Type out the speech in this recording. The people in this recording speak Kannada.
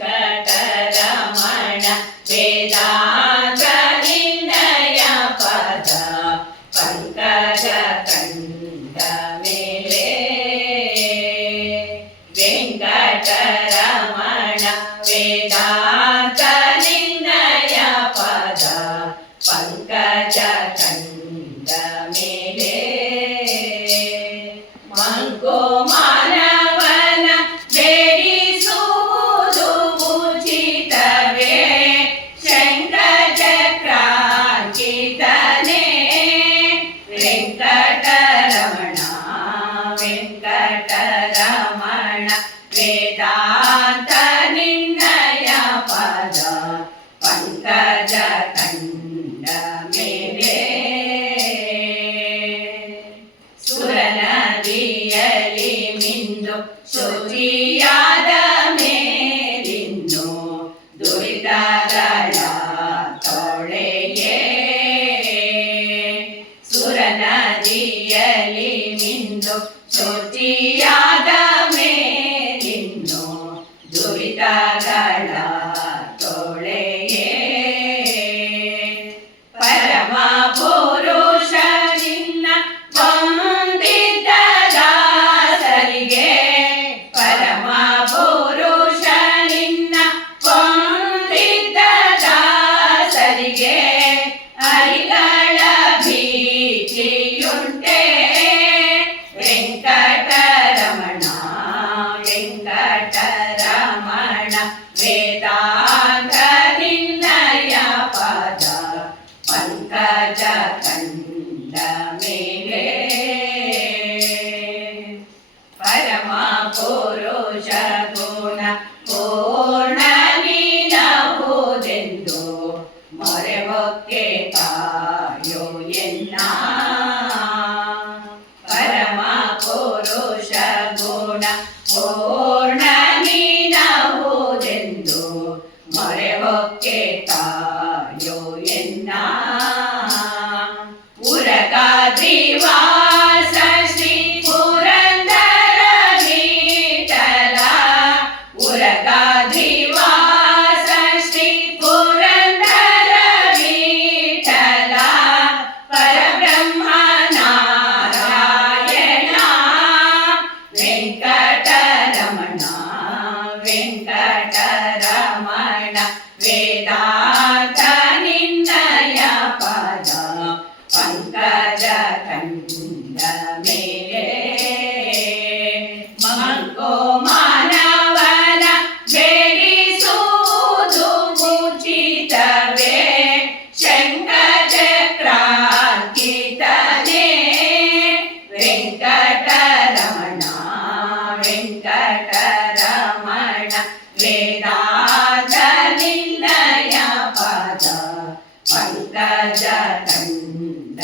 ವೆಂಕಟರಮಣ ವೇದಾಂತ ನಿನ್ನಯ ಪದ ಪಂಕಜ ಕಂಡ ಮೇಲೆ ವೆಂಕಟರಮಣ ವೇದಾಂತ ನಿನ್ನಯ ಪದ ಪಂಕಜ ಕಂಡ ಮೇಲೆ ಮಂಕೋ ಮಾನವನ ಬೇಡಿಸುವುದು ಉಚಿತವೇ ಶಂಖಚಕ್ರಾಂಕಿತನೇ ವೆಂಕಟರಮಣ ವೆಂಕಟರಮಣ ವೇದಾಂತ ನಿನ್ನಯ ಪದ ಪಂಕಜ ಕಂಡ ಮೇಲೆ ಸುರನದಿಯಲ್ಲಿ ಮಿಂದು ಶುಚಿಯಾದ ಮೇಲಿನ್ನು ದುರಿತಗಳ ತೊಳೆಯೇ ಸುರನದಿಯಲ್ಲಿ ಮಿಂದು ಶುಚಿಯಾದ ಮೇಲಿನ್ನು ದುರಿತಗಳ ತೊಳೆಯೇ ಪರಮ ಪುರುಷ ನಿನ್ನ ವಂದಿತ ದಾಸರಿಗೆ ಪರಮ ಪುರುಷ ನಿನ್ನ ವಂದಿತ ದಾಸರಿಗೆ ಹರಿಗಳ ಭೀತಿಯುಂಟೆ ವೆಂಕಟರಮಣ ವೆಂಕಟರಮಣ ವೇದಾಂತ ನಿನ್ನಯ ಪದ ಪಂಕಜ ಕಂಡ ಮೇಲೆ ಪರಮ ಪುರುಷ ಗುಣ ಪೂರ್ಣ ನೀನಹುದೆಂದು ಮೊರೆವೊಕ್ಕೆ ಕಾಯೋ ಎನ್ನ ಪರಮ ಪುರುಷ ಗುಣ ಪೂರ್ಣ ನೀನಹುದೆಂದು ಮೊರೆವೊಕ್ಕೆ ಕಾಯೋ ಎನ್ನ ಉರಗಾದ್ರಿವಾಸ ಶ್ರೀ ಪುರಂದರ ವಿಠಲ ಉರಗಾದ್ರಿವಾಸ ಶ್ರೀ ಪುರಂದರ ವಿಠಲ ಪರಬ್ರಹ್ಮ ನಾರಾಯಣ ವೆಂಕಟರಮಣ ವೆಂಕಟರಮಣ ವೇದಾಂತ ನಿನ್ನಯ ಪದ ಪಂಕಜ ಕಂಡ ಮೇಲೆ ಮಂಕೋ ಮಾನವನ ಬೇಡಿಸುವುದು ಉಚಿತವೇ ಶಂಖಚಕ್ರಾಂಕಿತನೇ ವೆಂಕಟರಮಣ ವೆಂಕಟರಮಣ ವೇದಾಂತ ನಿನ್ನಯ ಪದ ಪಂಕಜ ಕಂಡ